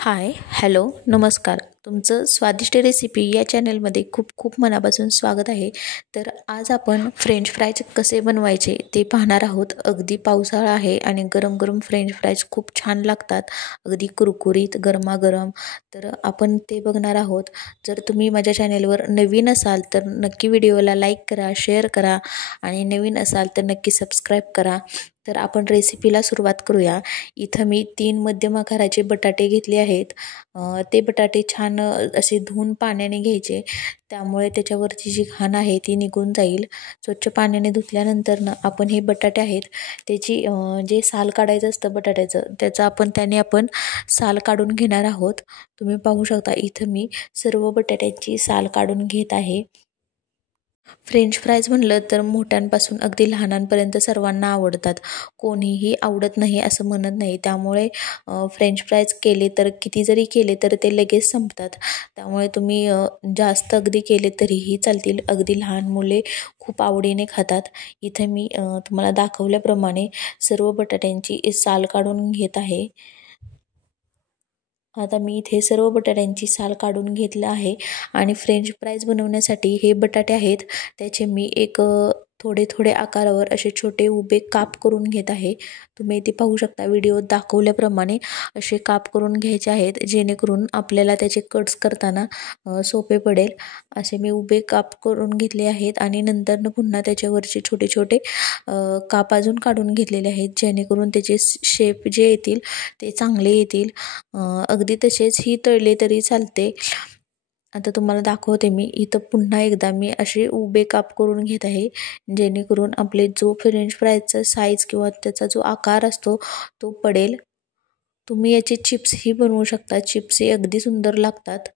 हाय, hello, नमस्कार. तुमचं स्वादिष्ट रेसिपी या चॅनलमध्ये खूप खूप मनापासून स्वागत आहे. तर आज आपण फ्रेंच फ्राईज कसे बनवायचे ते पाहणार आहोत. अगदी पावसाळा आहे आणि गरम गरम फ्रेंच फ्राईज खूप छान लागतात, अगदी कुरकुरीत गरमागरम. तर आपण ते बघणार आहोत. जर तुम्ही माझ्या चॅनलवर नवीन असाल तर नक्की व्हिडिओला लाईक करा, शेअर करा आणि नवीन असाल तर नक्की सबस्क्राईब करा. तर आपण रेसिपीला सुरुवात करूया. इथं मी 3 मध्यम आकाराचे बटाटे घेतले आहेत. ते बटाटे छान असे धुवून पाण्याने घ्यायचे. त्यामुळे त्याच्यावरची जी घाण आहे ती निघून जाईल. स्वच्छ पाण्याने धुतल्यानंतर आपण हे बटाटे आहेत त्याची जे साल काढायचं असतं बटाट्याचं त्याचं आपण साल काढून घेणार आहोत. तुम्ही पाहू शकता इथं मी सर्व बटाट्याची साल काढून घेत आहे. फ्रेंच फ्राईज म्हटलं तर मोठ्यांपासून अगदी लहानांपर्यंत सर्वांना आवडतात. कोणीही आवडत नाही असं म्हणत नाही. त्यामुळे फ्रेंच फ्राईज केले तर किती जरी केले तर ते लगेच संपतात. त्यामुळे तुम्ही जास्त अगदी केले तरीही चालतील. अगदी लहान मुले खूप आवडीने खातात. इथे मी तुम्हाला दाखवल्याप्रमाणे सर्व बटाट्यांची साल काढून घेत आहे. आता मी इथे सर्व बटाट्यांची साल काढून घेतलं आहे आणि फ्रेंच फ्राईज बनवण्यासाठी हे बटाटे आहेत त्याचे मी थोडे थोडे आकारावर असे छोटे उभे काप करून घेत आहे. तुम्ही इथे पाहू शकता व्हिडिओत दाखवल्याप्रमाणे असे काप करून घ्यायचे आहेत, जेणेकरून आपल्याला त्याचे कट्स करताना सोपे पडेल. असे मी उभे काप करून घेतले आहेत आणि नंतर पुन्हा त्याच्यावरचे छोटे छोटे काप अजून काढून घेतलेले आहेत, जेणेकरून त्याचे शेप जे येतील ते चांगले येतील. अगदी तसेच ही तळले तरी चालते. आता तुम्हाला दाखवते मी. इथं पुन्हा एकदा मी असे उभे काप करून घेत आहे, जेणेकरून आपले जो फ्रेंच फ्राईजचा साईज किंवा त्याचा जो आकार असतो तो पडेल. तुम्ही याचे चिप्सही बनवू शकता. चिप्सही अगदी सुंदर लागतात.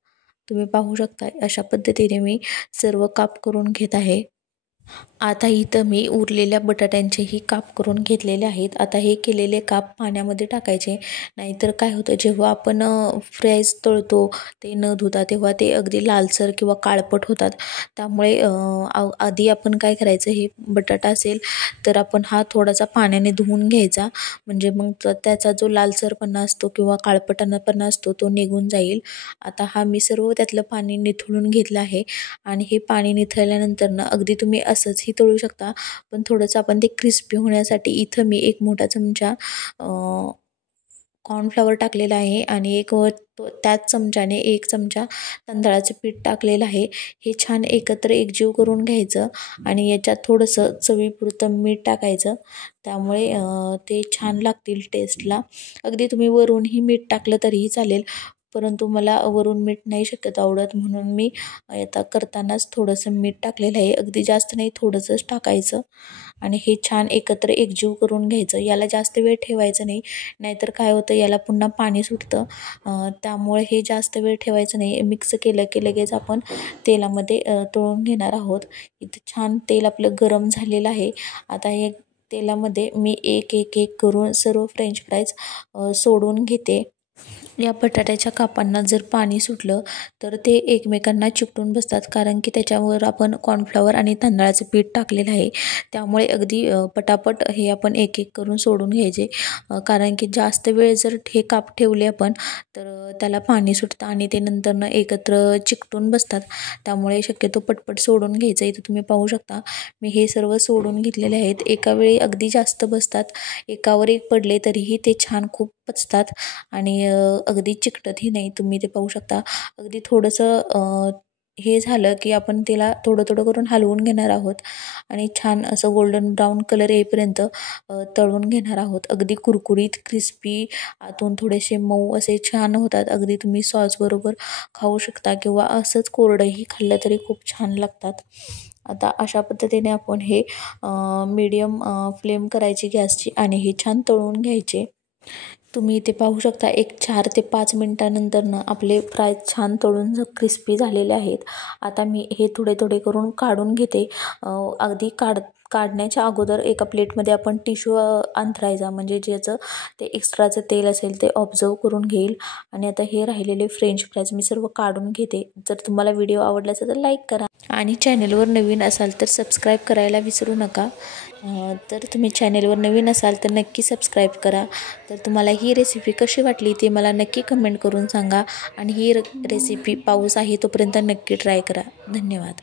तुम्ही पाहू शकता अशा पद्धतीने मी सर्व काप करून घेत आहे. आता इथं मी उरलेल्या बटाट्यांचेही काप करून घेतलेले आहेत. आता हे केलेले काप पाण्यामध्ये टाकायचे. नाहीतर काय होतं, जेव्हा आपण फ्राईज तळतो ते न धुता तेव्हा ते अगदी लालसर किंवा काळपट होतात. त्यामुळे आधी आपण काय करायचं, हे बटाटा असेल तर आपण हा थोडासा पाण्याने धुवून घ्यायचा. म्हणजे मग त्याचा जो लालसरपणा असतो किंवा काळपटपणा असतो तो निघून जाईल. आता हा मी सर्व त्यातलं पाणी निथळून घेतलं आहे आणि हे पाणी निथळल्यानंतर अगदी तुम्ही असंचही तळू शकता. पण थोडंसं आपण ते क्रिस्पी होण्यासाठी इथं मी 1 मोठा चमचा कॉर्नफ्लॉवर टाकलेला आहे आणि त्याच चमच्याने 1 चमचा तांदळाचं पीठ टाकलेलं आहे. हे छान एकत्र एकजीव करून घ्यायचं आणि याच्यात थोडंसं चवीपुरतं मीठ टाकायचं. त्यामुळे ते छान लागतील टेस्टला. अगदी तुम्ही वरूनही मीठ टाकलं तरीही चालेल, परंतु मला वरून मीठ नाही शक्यतो आवडत, म्हणून मी आता करतानाच थोडंसं मीठ टाकलेलं आहे. अगदी जास्त नाही, थोडंसंच टाकायचं आणि हे छान एकत्र एकजीव करून घ्यायचं. याला जास्त वेळ ठेवायचं नाही, नाहीतर काय होतं याला पुन्हा पाणी सुटतं. त्यामुळे हे जास्त वेळ ठेवायचं नाही. मिक्स केलं की लगेच आपण तेलामध्ये तळून घेणार आहोत. इथं छान तेल आपलं गरम झालेलं आहे. आता हे तेलामध्ये मी एक एक एक करून सर्व फ्रेंच फ्राईज सोडून घेते. या बटाट्याच्या कापांना जर पाणी सुटलं तर ते एकमेकांना चिकटून बसतात, कारण की त्याच्यावर आपण कॉर्नफ्लॉवर आणि तांदळाचं पीठ टाकलेलं आहे. त्यामुळे अगदी पटापट हे आपण एक एक करून सोडून घ्यायचे. कारण की जास्त वेळ जर हे काप ठेवले आपण तर त्याला पाणी सुटतं आणि ते नंतरनं एकत्र चिकटून बसतात. त्यामुळे शक्यतो पटपट सोडून घ्यायचं. इथं तुम्ही पाहू शकता मी हे सर्व सोडून घेतलेले आहेत. एका वेळी अगदी जास्त बसतात. एकावर एक पडले तरीही ते छान खूप पचतात आणि अगदी चिकटतही नाही. तुम्ही ते पाहू शकता. अगदी थोडंसं हे झालं की आपण त्याला थोडं थोडं करून हलवून घेणार आहोत आणि छान असं गोल्डन ब्राऊन कलर येईपर्यंत तळून घेणार आहोत. अगदी कुरकुरीत क्रिस्पी, आतून थोडेसे मऊ असे छान होतात. अगदी तुम्ही सॉसबरोबर खाऊ शकता किंवा असंच कोरडंही खाल्लं तरी खूप छान लागतात. आता अशा पद्धतीने आपण हे मीडियम फ्लेम करायची गॅसची आणि हे छान तळून घ्यायचे. तुम्ही इथे पाहू शकता 4 ते 5 मिनटानंतर आपले फ्राय छान तळून क्रिस्पी झालेले आहेत. आता मी हे थोडे थोडे करून काढून घेते. अगदी काढण्याच्या अगोदर एका प्लेटमध्ये आपण टिश्यू अंथरायचा, म्हणजे ज्याचं ते एक्स्ट्राचं तेल असेल ते ऑब्झर्व करून घेईल. आणि आता हे राहिलेले फ्रेंच फ्राईज मी सर्व काढून घेते. जर तुम्हाला व्हिडिओ आवडला असेल तर लाईक करा आणि चॅनलवर नवीन असाल तर सबस्क्राईब करायला विसरू नका. तर तुम्ही चॅनलवर नवीन असाल तर नक्की सबस्क्राईब करा. तर तुम्हाला ही रेसिपी कशी वाटली ते मला नक्की कमेंट करून सांगा आणि ही रेसिपी पाऊस आहे तोपर्यंत नक्की ट्राय करा. धन्यवाद.